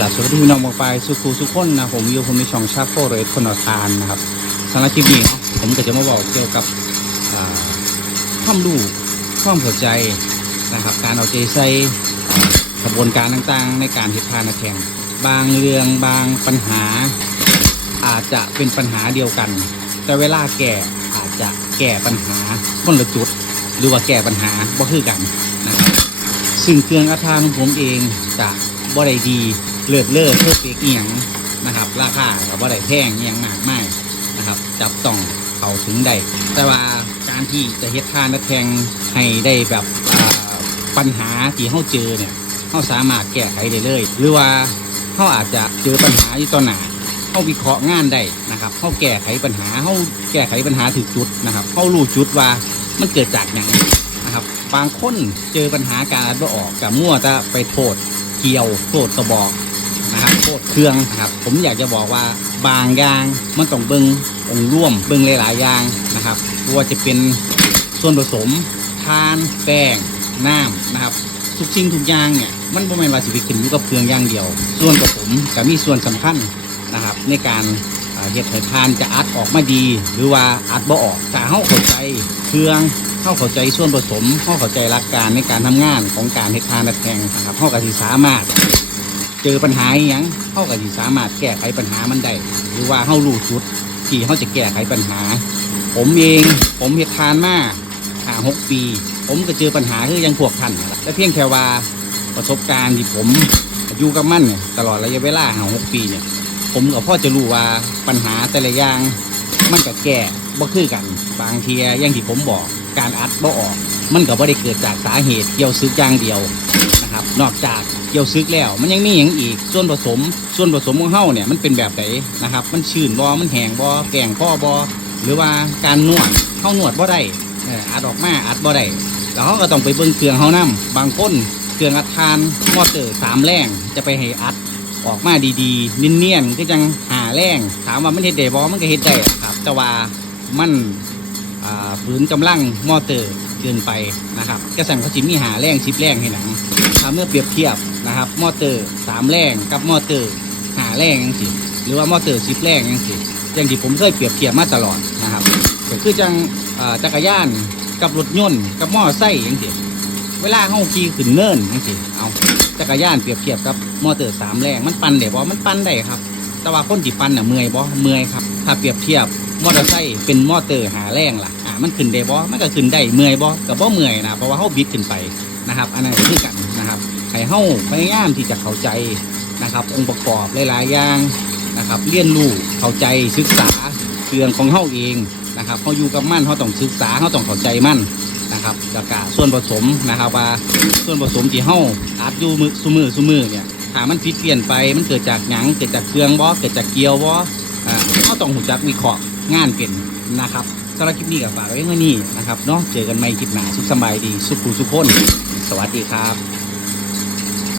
กลับสวัสดีพี่น้องหมอปลายสุขูสุขคนนะผมอยู่ผมในช่องชาโคเรสคนอทานนะครับสำหรับคลิปนี้ผมก็จะมาบอกเกี่ยวกับความรู้ความเข้าใจนะครับ การเอาใจใส่กระบวนการต่างๆ ในการเฮ็ดทานแข่งบางเรื่องบางปัญหา อาจจะเป็นปัญหาเดียวกัน แต่เวลาแก้อาจจะแก้ปัญหาคนละจุด หรือว่าแก้ปัญหาบ่คือกันนะครับซึ่งเครื่องอัฐานของผมเองจะ บ่ได้ดีเลิศเลิศเพื่อเปียกเอียงนะครับ ราคาก็บ่ได้แพงเอียงมากมายนะครับ จับต้องเขาถึงได้แต่ว่าการที่จะเฮ็ดท่านและแทงให้ได้แบบปัญหาที่เฮาเจอเนี่ยเฮาสามารถแก้ไขได้เลย หรือว่าเฮาอาจจะเจอปัญหาอยู่ตอนหนาเฮาวิเคราะห์งานได้นะครับเฮาแก้ไขปัญหาเฮาแก้ไขปัญหาถึงจุดนะครับเฮารู้จุดว่ามันเกิดจากหยังนะครับ บางคนเจอปัญหาการอัดบ่ออกกับมั่วจะไปโทษ เกี่ยวโทษกระบอกนะครับโทษเครื่องนะครับผมอยากจะบอกว่าบางอย่างมันต้องเบิงองค์ร่วมเบิงหลายๆอย่างนะครับว่าจะเป็นส่วนผสมทานแป้งน้ำนะครับ ทุกสิ่งทุกอย่างเนี่ยมันบ่แม่นว่าสิไปขึ้นอยู่กับเครื่องอย่างเดียว ส่วนผสมก็มีส่วนสำคัญนะครับ ในการเฮ็ดให้ทานจะอัดออกมาดี หรือว่าอัดบ่ออกถ้าเฮาเข้าใจเครื่อง เข้าเข้าใจส่วนผสมเข้าเข้าใจหลักการในการทำงานของการเฮ็ดทานนัดแข่งนะครับเข้ากับสิสามารถ เจอปัญหาอหยังเข้ากับสิสามารถแก้ไขปัญหามันได้หรือว่าเข้ารู้จุดที่เขาจะแก้ไขปัญหา ผมเองผมเฮ็ดทานมาห้าหกปี ผมก็เจอปัญหาคือยังพวกท่านนั่นและเพียงแค่ว่าประสบการณ์ที่ผมอยู่กับมันเนี่ยตลอดระยะเวลาห้าหกปีเนี่ย ผมก็พอจะรู้ว่าปัญหาแต่ละอย่างมันก็แก้ บ่คือกัน บางทีอย่างที่ผมบอกการอัดบ่ออก มันก็บ่ได้เกิดจากสาเหตุเกี่ยวซึกอย่างเดียวนะครับ นอกจากเกี่ยวซึกแล้ว มันยังมีอย่างอีกส่วนผสม ส่วนผสมของเฮาเนี่ยมันเป็นแบบไหนนะครับ มันชื้นบ่มันแห้งบ่แป้งพ่อบ่หรือว่าการนวดเฮานวดบ่ได้อัดออกมาอัดบ่ได้แล้วเขาก็ต้องไปเบิ่งเครื่องเฮานํบางคนเครื่องอัดทานมอเตอร์สามแรงจะไปให้อัดออกมาดีๆเนียนๆก็จังหาแรงถามว่ามันเฮ็ดได้บ่มันก็เฮ็ดได้ครับ แต่ว่า มันอ่าฝืนกำลังมอเตอร์เกินไปนะครับกระสันเขาจิมีหาแรงชิปแรงให้หนังถ้าเมื่อเปรียบเทียบนะครับมอเตอร์สามแรงกับมอเตอร์หาแรงจังสิหรือว่ามอเตอร์สิบแรงจังสิอย่างที่ผมเคยเปรียบเทียบมาตลอดนะครับก็คือจังจักรยานกับรถยนต์กับมอไซค์จังสิเวลาเฮาขี่ขึ้นเนินจังสิเอาจักรยานเปรียบเทียบกับมอเตอร์สามแรงมันปั่นได้บ่มันปั่นได้ครับ แต่ว่าคนที่ปั่นน่ะเมื่อยบ่เมื่อยครับถ้าเปรียบเทียบ มอเตอร์ไซค์เป็นมอเตอร์หาแรงล่ะอ่ามันขึ้นได้บ่มันก็ขึ้นได้เมื่อยบ่ก็บ่เมื่อยนะเพราะว่าเฮาบิดขึ้นไปนะครับ อันนั้นก็คือกันนะครับให้เฮาพยายามที่จะเข้าใจนะครับ องค์ประกอบหลายๆอย่างนะครับ เรียนรู้เข้าใจศึกษาเครื่องของเฮาเองนะครับเฮาอยู่กับมันเฮาต้องศึกษาเฮาต้องเข้าใจมันนะครับแล้วก็ส่วนผสมนะครับว่าส่วนผสมที่เฮาอัดอยู่มือซุมือซุมือเนี่ยถ้ามันผิดเปลี่ยนไปมันเกิดจากหยังเกิดจากเครื่องบ่เกิดจากเกียวบ่อ่าเฮาต้องหูจักวิเคราะห์ งานเป็นนะครับสำหรับคลิปนี้กับฝากไว้เมื่อนี้นะครับเนาะเจอกันใหม่คลิปหน้าสุขสบายดี สุขุสุขคน สวัสดีครับ